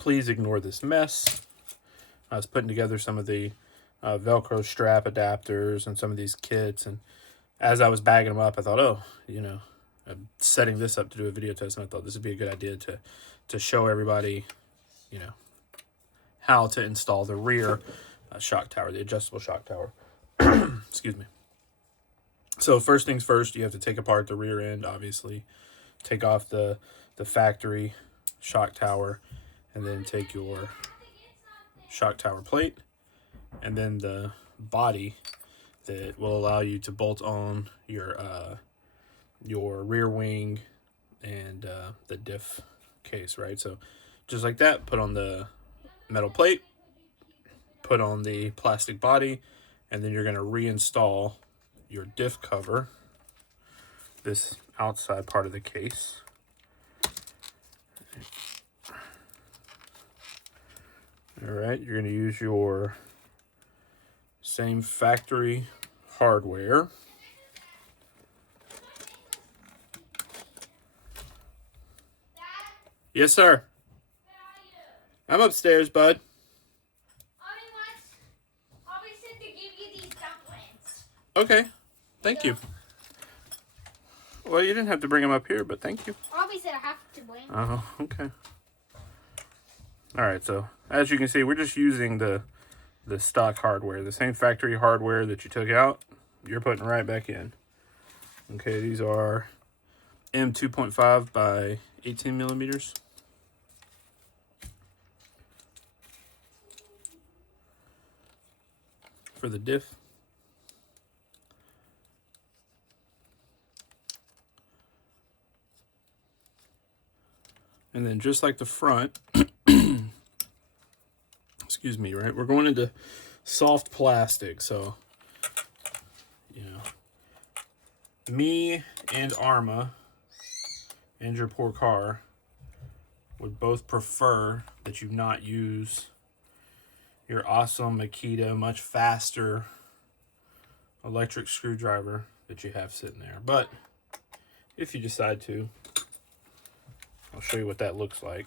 please ignore this mess. I was putting together some of the Velcro strap adapters and some of these kits, and as I was bagging them up, I thought, oh, you know, I'm setting this up to do a video test, and I thought this would be a good idea to show everybody, you know, how to install the rear shock tower, the adjustable shock tower. Excuse me. So first things first, you have to take apart the rear end, obviously. Take off the factory shock tower, and then take your shock tower plate, and then the body that will allow you to bolt on your rear wing and the diff case, right? So just like that, put on the metal plate, put on the plastic body, and then you're going to reinstall your diff cover, this outside part of the case. All right, you're going to use your same factory hardware. Yes, sir. I'm upstairs, bud. Mommy said to give you these dumplings. Okay, thank you. Well, you didn't have to bring them up here, but thank you. Mommy said I have to bring. Oh, okay. All right, so as you can see, we're just using the stock hardware, the same factory hardware that you took out, you're putting right back in. Okay, these are M2.5 by 18 millimeters. For the diff. And then just like the front, excuse me, right? We're going into soft plastic. So, you know, me and Arma and your poor car would both prefer that you not use your awesome Makita, much faster electric screwdriver that you have sitting there. But if you decide to, I'll show you what that looks like.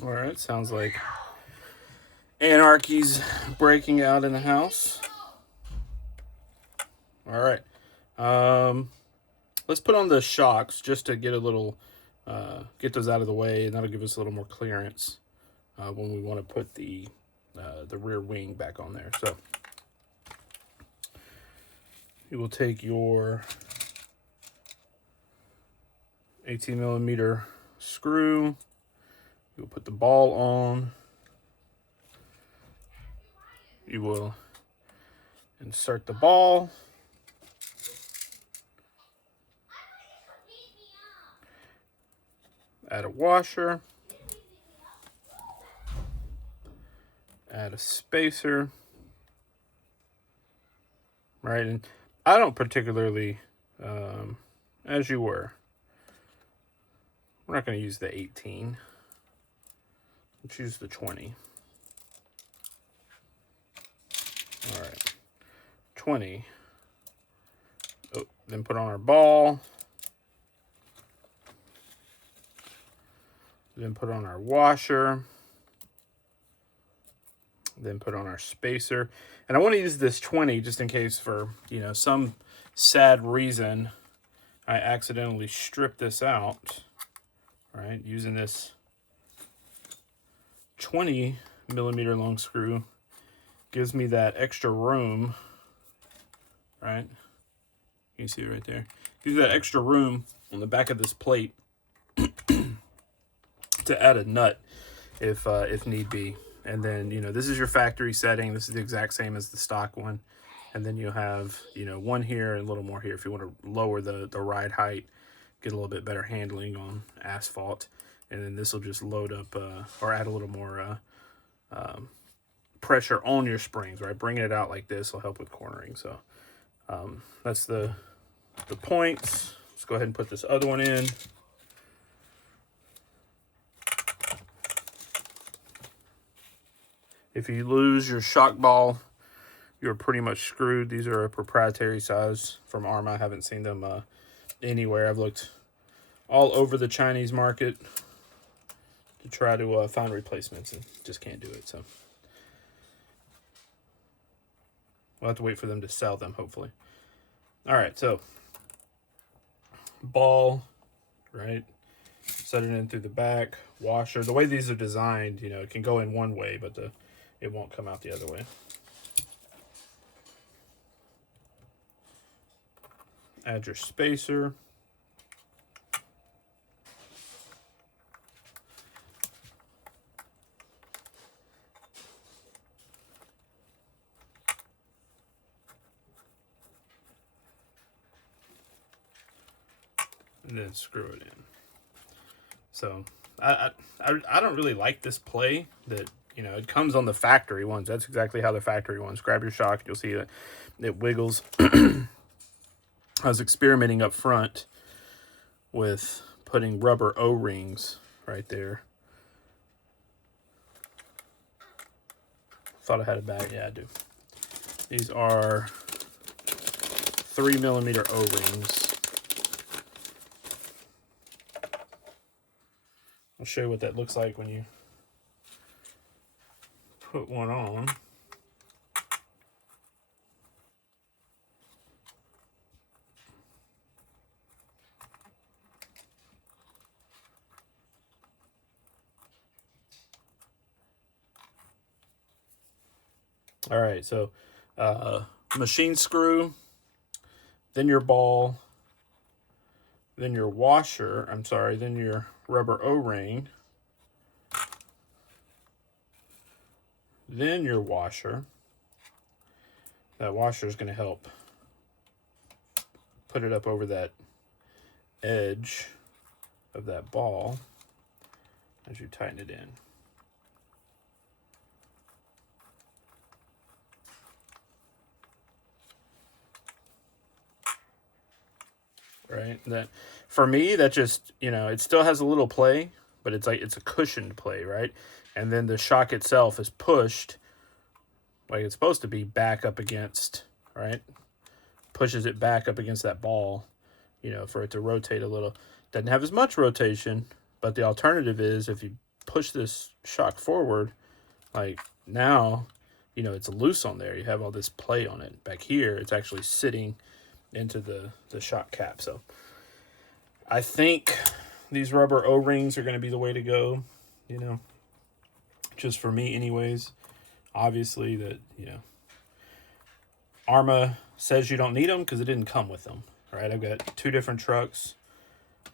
All right, sounds like anarchy's breaking out in the house. All right, let's put on the shocks just to get a little, get those out of the way, and that'll give us a little more clearance when we want to put the rear wing back on there. So you will take your 18 millimeter screw. You'll put the ball on. You will insert the ball. Add a washer. Add a spacer. Right, and I don't particularly, as you were, we're not going to use the 18. Let's use the 20. All right, 20. Oh, then put on our ball. Then put on our washer. Then put on our spacer. And I want to use this 20 just in case for, you know, some sad reason I accidentally strip this out, right? Using this 20 millimeter long screw gives me that extra room, right? You can see it right there. Gives me that extra room on the back of this plate to to add a nut if need be. And then, you know, this is your factory setting. This is the exact same as the stock one. And then you have, you know, one here and a little more here if you want to lower the ride height, get a little bit better handling on asphalt. And then this will just load up or add a little more pressure on your springs, right? Bringing it out like this will help with cornering. So that's the points. Let's go ahead and put this other one in. If you lose your shock ball, you're pretty much screwed. These are a proprietary size from Arma. I haven't seen them anywhere. I've looked all over the Chinese market to try to find replacements and just can't do it. So we'll have to wait for them to sell them, hopefully. All right, so ball, right? Set it in through the back. Washer. The way these are designed, you know, it can go in one way, but it won't come out the other way. Add your spacer. And then screw it in. So I don't really like this play that, you know, it comes on the factory ones. That's exactly how the factory ones. Grab your shock, you'll see that it wiggles. I was experimenting up front with putting rubber O-rings right there. Thought I had a bag. Yeah, I do. These are 3mm O-rings. I'll show you what that looks like when you put one on. All right, so machine screw, then your ball, then your washer, then your rubber O-ring, then your washer. That washer is going to help put it up over that edge of that ball as you tighten it in. Right? That for me, that just, you know, it still has a little play, but it's like it's a cushioned play, right? And then the shock itself is pushed like it's supposed to be back up against, right? Pushes it back up against that ball, you know, for it to rotate a little. Doesn't have as much rotation, but the alternative is if you push this shock forward, like now, you know, it's loose on there. You have all this play on it. Back here, it's actually sitting into the shock cap. So I think these rubber O-rings are going to be the way to go, you know, just for me anyways. Obviously that, you know, Arma says you don't need them because it didn't come with them, right? I've got two different trucks.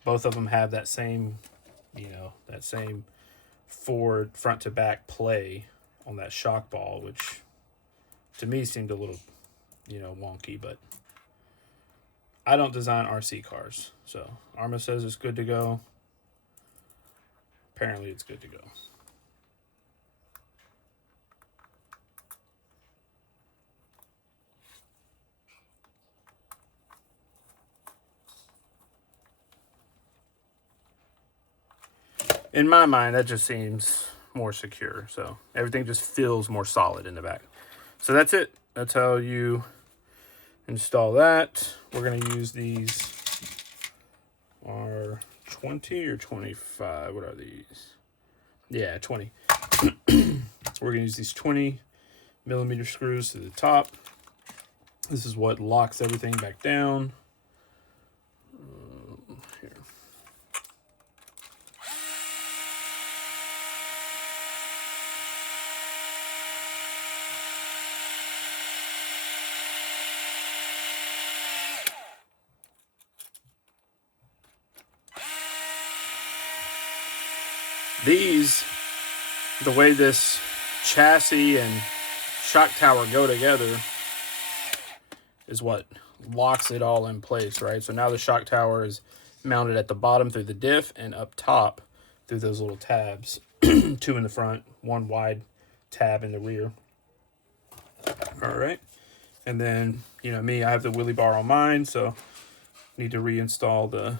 Both of them have that same, you know, that same forward front to back play on that shock ball, which to me seemed a little, you know, wonky, but I don't design RC cars. So Arma says it's good to go. Apparently it's good to go. In my mind, that just seems more secure. So everything just feels more solid in the back. So that's it. That's how you install that. We're going to use these are 20 or 25. What are these? Yeah, 20. We're going to use these 20mm screws to the top. This is what locks everything back down. Here. These, the way this chassis and shock tower go together is what locks it all in place, right? So now the shock tower is mounted at the bottom through the diff and up top through those little tabs. 2 in the front, 1 wide tab in the rear. All right. And then, you know me, I have the wheelie bar on mine, so need to reinstall the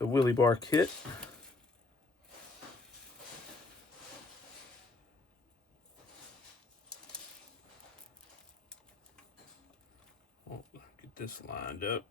wheelie bar kit. Oh, get this lined up.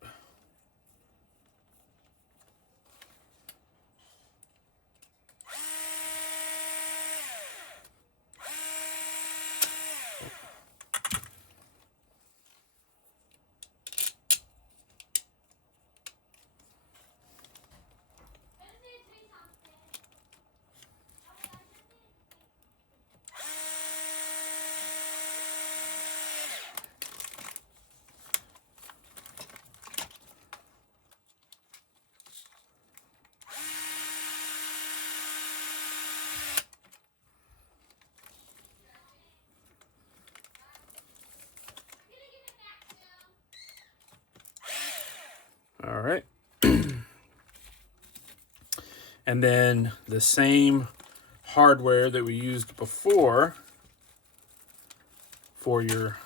All right. And then the same hardware that we used before for your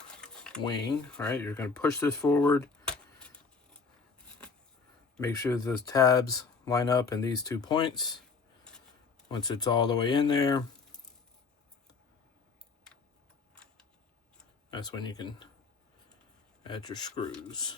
wing, all right? You're going to push this forward. Make sure that those tabs line up in these 2 points. Once it's all the way in there, that's when you can add your screws.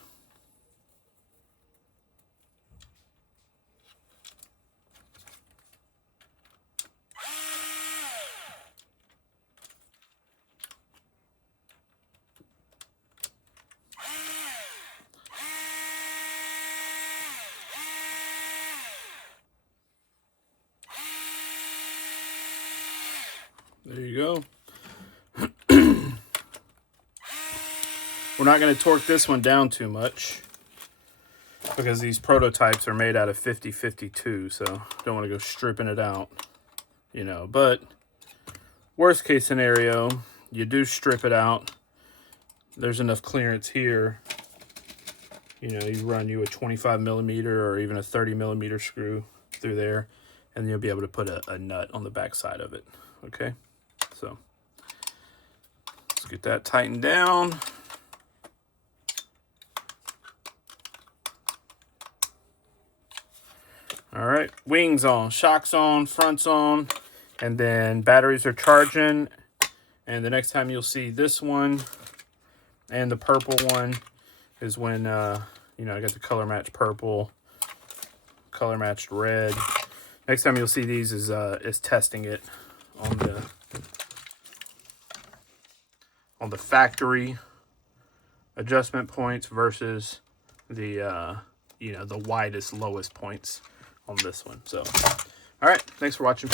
There you go. We're not going to torque this one down too much because these prototypes are made out of 50-52, so don't want to go stripping it out, you know. But worst case scenario, you do strip it out. There's enough clearance here. You know, you run you a 25mm or even a 30mm screw through there, and you'll be able to put a nut on the back side of it, okay? So let's get that tightened down. All right, wings on, shocks on, fronts on, and then batteries are charging. And the next time you'll see this one and the purple one is when, you know, I got the color matched purple, color matched red. Next time you'll see these is testing it on the factory adjustment points versus the, you know, the widest, lowest points on this one. So, all right, thanks for watching.